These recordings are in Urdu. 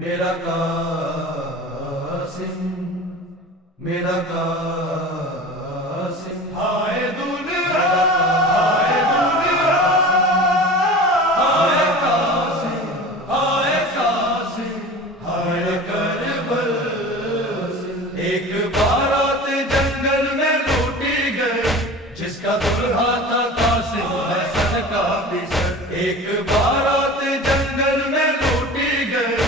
میرا قاسم، میرا قاسم، ہائے دنیا، ہائے دنیا، ہائے قاسم، ہائے قاسم، ہائے کربل۔ ایک بارات جنگل میں لوٹی گئی، جس کا دلہا تھا قاسم حسن کا بسر۔ ایک بارات جنگل میں لوٹی گئی،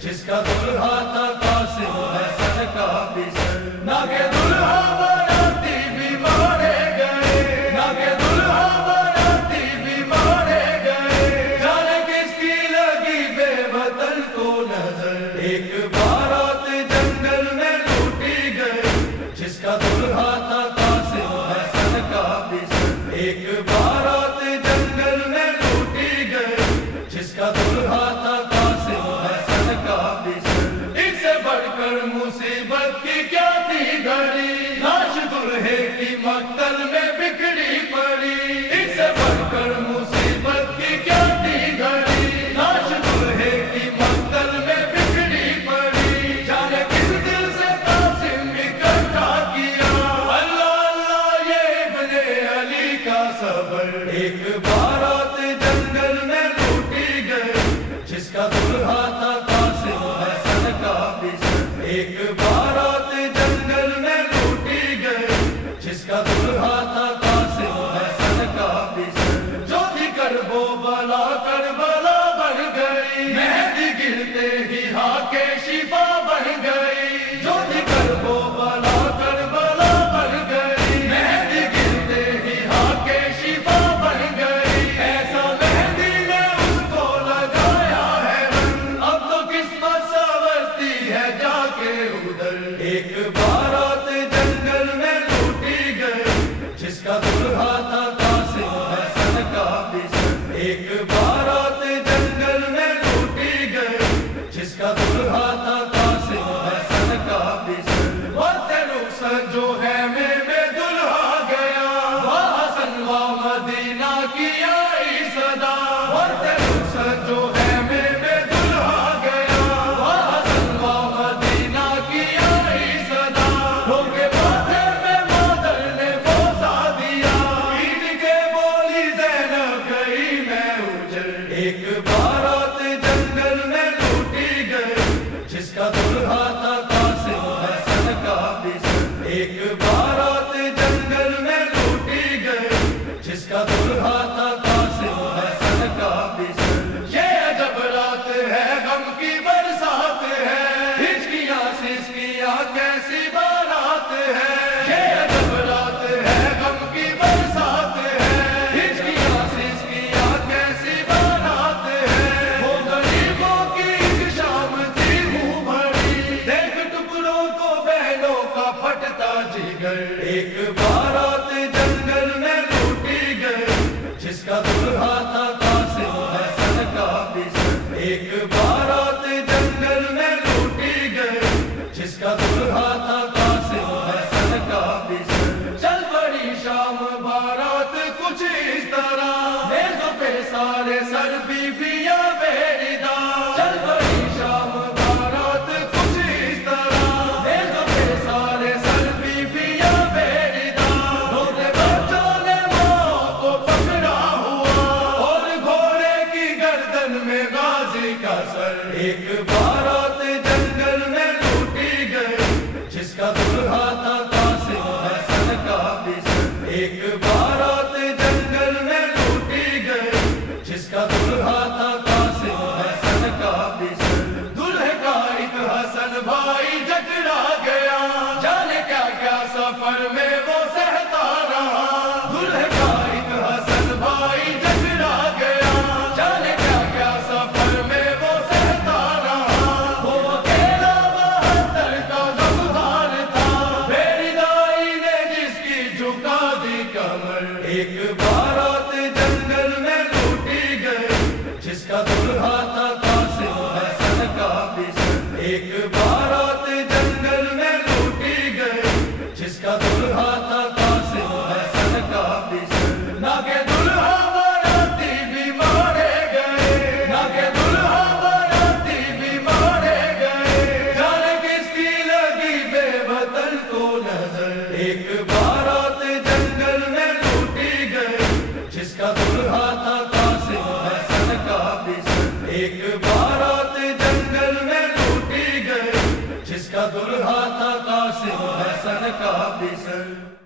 جس کا دلہا تھا قاسم حسن کا بسر۔ نہ کہ دلہا باراتی بھی مارے گئے، نہ کہ دلہا باراتی بھی مارے گئے، جانے کس کی لگی بے وطن کو نظر۔ ایک بارات جنگل میں لوٹی گئی، جس کا دلہا تھا قاسم حسن کا بسر۔ ایک بارات جنگل میں لوٹی گئی، جس کا دلہا تھا قاسم حسن کا بسر۔ اس سے بڑھ کر مصیبت کی کیا تھی گھڑی، لاش دلہے کی مقتل میں بکھری پڑی۔ اس سے بڑھ کر مصیبت کی کیا تھی گھڑی، لاش دلہے کی مقتل میں بکھری پڑی، جانے کس دل سے قاسم اکٹھا کیا۔ اللہ اللہ یہ ابن علی کا صبر۔ ایک بارات جنگل میں لوٹی گئی، جس کا دلہا تھا قاسم حسن کا بسر۔ ایک بارات جنگل میں لوٹی گئی، جس کا دلہا تھا قاسم حسن کا بسر۔ جو تھی کرب و بلا کربلا بن گئی، مہندی گرتے ہی ہاکے شفا بن گئی۔ جو تھی کرب و بلا کربلا بن گئی، مہندی گرتے ہی ہاکے شفا بن گئی۔ ایسا مہندی نے اس کو لگایا ہے رنگ، اب تو قسمت سنورتی ہے جا کے ادھر۔ ایک بارات جنگل میں لوٹی گئی، جس کا دلہا تھا قاسم حسن کا بسر۔ ایک بارات جنگل میں لوٹی گئی، جس کا دلہا تھا قاسم حسن کا بسر۔ وقت رخصت جو ہے میں دلہا گیا، وہ حسن و مدینہ کی آئی صدا۔ وقت رخصت جو ہے میں دلہا گیا، وہ حسن و مدینہ کی آئی صدا۔ روکے ماتھے میں مادر نے بوسا دیا، پیٹ کے بولی زینب گئی میں اجڑ۔ ایک بارات جنگل میں لوٹی گئی، جس کا دلہا تھا قاسم حسن کا بسر۔ ایک بارات جنگل میں لوٹی گئی، جس کا دلہا تھا قاسم حسن کا بسر۔ یہ عجب رات ہے، غم کی برسات ہے، ہچکیاں سسکیاں کیسی بارات ہے۔ یہ عجب رات ہے، غم کی برسات ہے، ہچکیاں سسکیاں کیسی بارات ہے۔ وہ غریبوں کی ایک شام تھی منہ بھری، دیکھ ٹکڑوں کو بہنوں کا پھٹتا جگر۔ ایک بارات جنگل میں لوٹی گئی، جس کا دلہا تھا قاسم حسن کا بسر۔ ایک بارات جنگل میں لوٹی گئی، جس کا دلہا تھا قاسم حسن کا بسر۔ چل بڑی شام بارات کچھ اس طرح، نیزوں پہ سارے سر بیبیاں بیریدا۔ چل بڑی شام بارات کچھ اس طرح، نیزوں پہ سارے سر بیبیاں بیریدا۔ روتے بچوں نے ماں کو پکڑا ہوا، اور گھوڑے کی گردن میں غازی کا سر۔ ایک بارات جنگل میں لوٹی گئی، جس کا دلہا تھا قاسم حسن کا بسر۔ ایک بارات جنگل میں لوٹی گئی، جس کا دلہا تھا قاسم حسن کا بسر۔ دلہے کا ایک حسن بھائی جکڑا گیا، جانے کیا کیا سفر میں وہ سہتا رہا۔ دلہے کا ایک حسن بھائی جکڑا گیا، جانے کیا کیا سفر میں وہ سہتا رہا۔ وہ اکیلا 72 کا غمخوار تھا، میری دائی نے جس کی جھکا دی کمر۔ ایک بارات جنگل میں لوٹی گئی، جس کا دلہا تھا قاسم حسن کا بسر۔ ایک بارات جنگل میں لوٹی گئی، جس کا دلہا تھا قاسم حسن کا بسر۔ نہ کہ دلہا باراتی بھی مارے گئے، نہ کہ دلہا باراتی بھی مارے ایک بارات جنگل میں لوٹی گئی جس کا دلہا تھا قاسم حسن کا بسر ایک بارات جنگل میں لوٹی گئی جس کا دلہا تھا قاسم حسن کا بسر